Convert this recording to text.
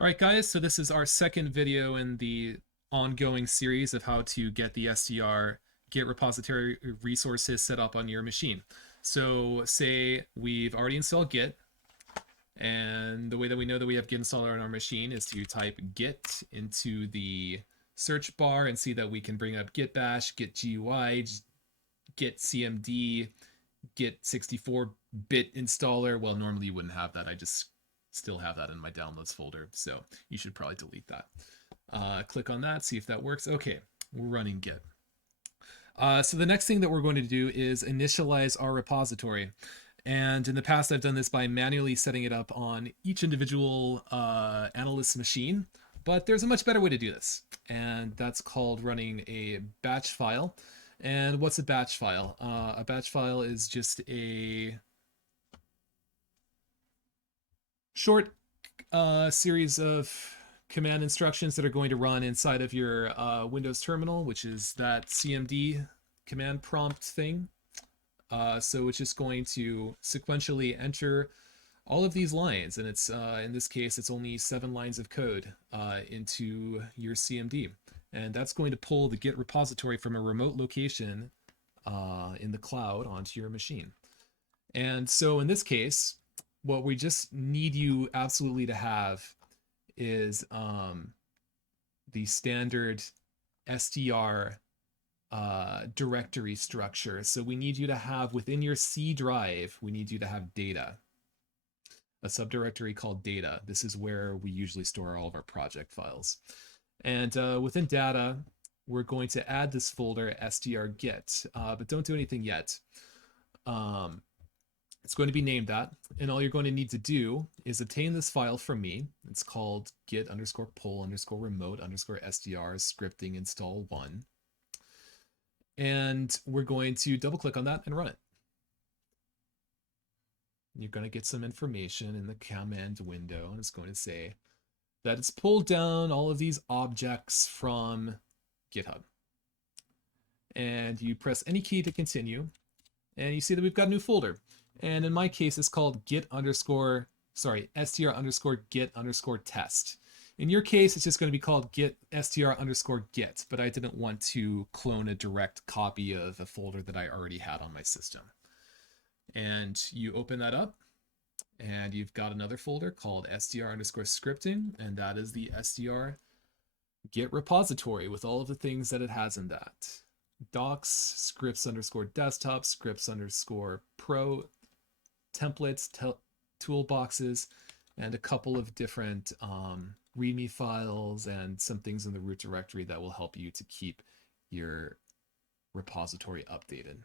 All right, guys, so this is our second video in the ongoing series of how to get the SDR Git repository resources set up on your machine. So say we've already installed Git, and the way that we know that we have Git installed on our machine is to type Git into the search bar and see that we can bring up Git Bash, Git GUI, Git CMD, Git 64-bit installer. Well, normally you wouldn't have that. I just still have that in my downloads folder, so you should probably delete that. Click on that, see if that works. Okay, we're running Git. So the next thing that we're going to do is initialize our repository. And in the past, I've done this by manually setting it up on each individual analyst's machine, but there's a much better way to do this, and that's called running a batch file. And what's a batch file? A batch file is just a short series of command instructions that are going to run inside of your Windows terminal, which is that CMD command prompt thing. So it's just going to sequentially enter all of these lines, and it's in this case it's only 7 lines of code into your CMD, and that's going to pull the Git repository from a remote location in the cloud onto your machine. And so in this case, what we just need you absolutely to have is the standard SDR directory structure. So we need you to have within your C drive, we need you to have data, a subdirectory called data. This is where we usually store all of our project files. And within data, we're going to add this folder SDR Git, but don't do anything yet. It's going to be named that, and all you're going to need to do is obtain this file from me. It's called git underscore pull underscore remote underscore SDR scripting install 1. And we're going to double click on that and run it. You're going to get some information in the command window, and it's going to say that it's pulled down all of these objects from GitHub. And you press any key to continue, and you see that we've got a new folder. And in my case, it's called STR underscore git underscore test. In your case, it's just going to be called git str underscore git, but I didn't want to clone a direct copy of a folder that I already had on my system. And you open that up, and you've got another folder called str underscore scripting, and that is the str git repository with all of the things that it has in that. Docs, scripts underscore desktop, scripts underscore pro, templates, toolboxes, and a couple of different README files and some things in the root directory that will help you to keep your repository updated.